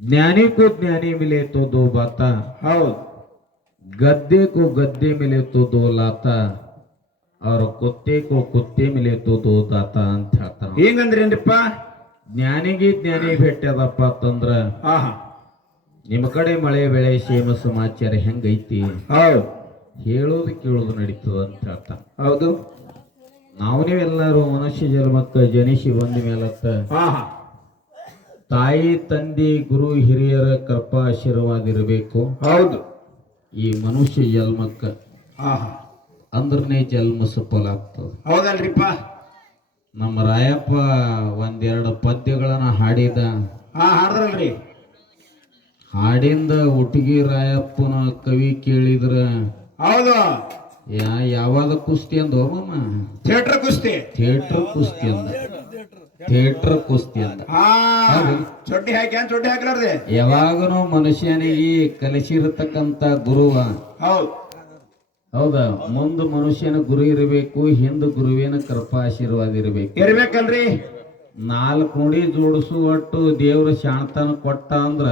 ज्ञानी को ज्ञानी मिले तो दो बाता, ಹೌದು गद्दे को गद्दे मिले तो दो लाता और कुत्ते को कुत्ते मिले तो दो दाता ಅಂತ ಹೇಳ್ತಾರ. ಹಿಂಗಂದ್ರೇನ್ರಿಪ್ಪ? ಜ್ಞಾನಿಗೆ ಜ್ಞಾನಿ ಭೇಟ್ಯದಪ್ಪ ಅಂತಂದ್ರ ಆಹಾ ನಿಮ್ಮ ಕಡೆ ಮಳೆ ಬೆಳೆ ಕ್ಷೇಮ ಸಮಾಚಾರ ಹೆಂಗೈತಿ ಹೌದು ಹೇಳೋದು ಕೇಳೋದು ನಡೀತದ ಅಂತ ಹೇಳ್ತಾರ. ಹೌದು ನಾವು ನೀವೆಲ್ಲರೂ ಮನುಷ್ಯ ಜನ್ಮಕ್ಕ ಜನಿಸಿ ಬಂದ ಮೇಲತ್ತ ಆಹಾ ತಾಯಿ ತಂದೆ ಗುರು ಹಿರಿಯರ ಕೃಪಾ ಆಶೀರ್ವಾದ ಇರಬೇಕು ಹೌದು ಈ ಮನುಷ್ಯ ಜನ್ಮಕ್ಕ. ಆಹಾ ಅಂದ್ರನೇ ಜನ್ಮ ಸಫಲ ಆಗ್ತದ. ಹೌದಲ್ರಿಪ್ಪ? ನಮ್ಮ ರಾಯಪ್ಪ ಒಂದೆರಡು ಪದ್ಯಗಳನ್ನ ಹಾಡಿದ. ಹಾಡ್ದ್ರಲ್ರಿ? ಹಾಡಿಂದ ಒಟ್ಟಿಗೆ ರಾಯಪ್ಪನ ಕವಿ ಕೇಳಿದ್ರ ಹೌದು ಯಾವಾಗ ಕುಸ್ತಿ ಅಂದ ಹೋಗಮ್ಮ ಥಿಯೇಟರ್ ಕುಸ್ತಿ. ಥಿಯೇಟರ್ ಕುಸ್ತಿ ಅಂದ. ಥಿಯೇಟರ್ ಕುಸ್ತಿ ಅಂದ. ಚೊಟ್ಟಿ ಹಾಕಿ ಚೊಟ್ಟಿ ಹಾಕ್ಲಾರ್ದೆ ಯಾವಾಗನೂ ಮನುಷ್ಯನಿಗೆ ಕಲಿಸಿರತಕ್ಕಂತ ಗುರುವ ಹೌದು ಹೌದಾ ಮುಂದ ಮನುಷ್ಯನ ಗುರು ಇರಬೇಕು, ಹಿಂದ ಗುರುವಿನ ಕೃಪಾ ಆಶೀರ್ವಾದ ಇರಬೇಕು. ಇರ್ಬೇಕಲ್ರಿ? 4 ನುಡಿ ಜೋಡಿಸುವಟ್ಟು ದೇವ್ರ ಶಾಂತನ ಕೊಟ್ಟ ಅಂದ್ರ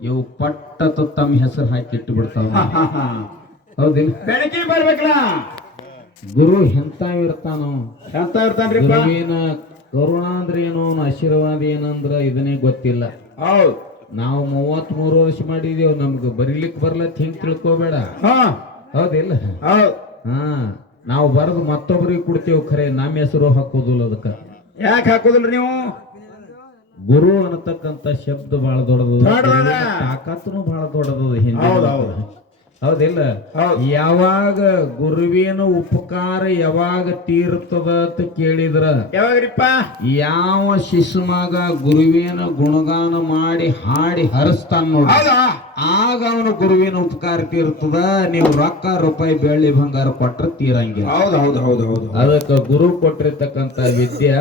ಇವು ಪಟ್ಟ ತಮ್ಮ ಹೆಸರು ಹಾಕಿಟ್ಟು ಬಿಡ್ತಾವ. ಹೌದಿಲ್ಲ? ಬೆಳಕಿಗೆ ಬರ್ಬೇಕಲ್ಲ ಗುರು ಎಂತ ಇರ್ತಾನೋ ಎಂತ ಇರ್ತಾನ್ರಿ? ಗುರುವಿನ ಕರುಣಾ ಅಂದ್ರೆ ಏನು, ಆಶೀರ್ವಾದ ಏನಂದ್ರ ಇದನ್ನೇ ಗೊತ್ತಿಲ್ಲ. ಹೌದು ನಾವು 33 ವರ್ಷ ಮಾಡಿದೇವ್, ನಮ್ಗೆ ಬರೀಲಿಕ್ ಬರ್ಲತ್ ಹಿಂಗ್ ತಿಳ್ಕೋಬೇಡ. ಹೌದಿಲ್ಲ? ಹೌದು ಹಾ ನಾವು ಬರೆದು ಮತ್ತೊಬ್ಬರಿಗೆ ಕೊಡ್ತೇವ್, ಖರೆ ನಮ್ಮ ಹೆಸರು ಹಾಕೋದಿಲ್ಲ. ಅದಕ್ಕ ಯಾಕೆ ಹಾಕೋದಿಲ್ರಿ ನೀವು? ಗುರು ಅನ್ನತಕ್ಕಂತ ಶಬ್ದ ಬಹಳ ದೊಡ್ಡದು, ತಾಕತ್ತನು ಬಹಳ ದೊಡ್ಡದು ಹಿಂದೆ. ಹೌದಿಲ್ಲ? ಯಾವಾಗ ಗುರುವಿನ ಉಪಕಾರ ಯಾವಾಗ ತೀರ್ತದ ಅಂತ ಕೇಳಿದ್ರ ಯಾವಾಗ್ರಿಪ್ಪ? ಯಾವ ಶಿಶುಮಗ ಗುರುವಿನ ಗುಣಗಾನ ಮಾಡಿ ಹಾಡಿ ಹರಿಸ್ತಾನ ನೋಡಿ, ಆಗ ಅವನು ಗುರುವಿನ ಉಪಕಾರ ತೀರ್ತದ. ನೀವು ರೊಕ್ಕ ರೂಪಾಯಿ ಬೆಳ್ಳಿ ಬಂಗಾರ ಕೊಟ್ರ ತೀರಂಗಿಲ್ಲ. ಅದಕ್ಕ ಗುರು ಕೊಟ್ಟಿರ್ತಕ್ಕಂತ ವಿದ್ಯೆ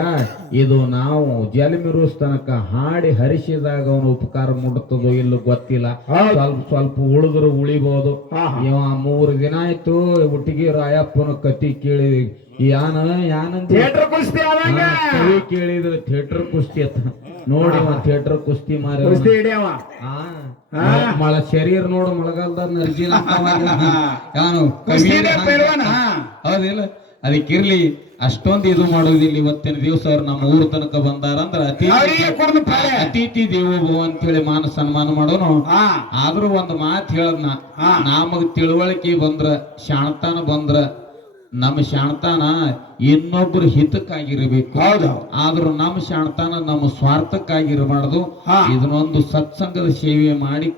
ಇದು ನಾವು ಜಲಮಿರು ತನಕ ಹಾಡಿ ಹರಿಸಿದಾಗ ಅವನು ಉಪಕಾರ ಮುಡ್ತದೋ ಇಲ್ಲೋ ಗೊತ್ತಿಲ್ಲ. ಸ್ವಲ್ಪ ಉಳಿದ್ರು ಉಳಿಬಹುದು. ಇವ 3 ದಿನ ಆಯ್ತು ಒಟ್ಟಿಗೆ ರಾಯಪ್ಪನ ಕತಿ ಕೇಳಿ ಕವಿ ಕೇಳಿದ್ರೆ ಥಿಯೇಟರ್ ಕುಸ್ತಿ ಅಂತ ನೋಡಿ. ಥಿಯೇಟರ್ ಕುಸ್ತಿ ಮಾರಿ ಶರೀರ ನೋಡು ಮಳೆಗಾಲದಾಗ ನರ್ಜಿನ ಹೌದಿಲ್ಲ? ಅದಕ್ಕಿರ್ಲಿ ಅಷ್ಟೊಂದು ಇದು ಮಾಡೋದಿಲ್ಲ. ಇವತ್ತಿನ ದಿವಸ ಅವ್ರು ನಮ್ಮ ಊರ್ ತನಕ ಬಂದಾರಂದ್ರ ಅತಿಥಿ ದೇವೋಭವ ಅಂತ ಹೇಳಿ ಮಾನ ಸನ್ಮಾನ ಮಾಡೋನು. ಆದ್ರೂ ಒಂದು ಮಾತು ಹೇಳದ್ನ, ನಮಗ್ ತಿಳುವಳಿಕೆ ಬಂದ್ರ ಶಾಣತಾನ ಬಂದ್ರ ನಮ್ಮ ಶಾಣತಾನ ಇನ್ನೊಬ್ರು ಹಿತಕ್ಕಾಗಿರ್ಬೇಕು. ಆದ್ರೂ ನಮ್ಮ ಶಾಣತಾನ ನಮ್ಮ ಸ್ವಾರ್ಥಕ್ಕಾಗಿರಬಾರ್ದು. ಇದನ್ನೊಂದು ಸತ್ಸಂಗದ ಸೇವೆ ಮಾಡಿ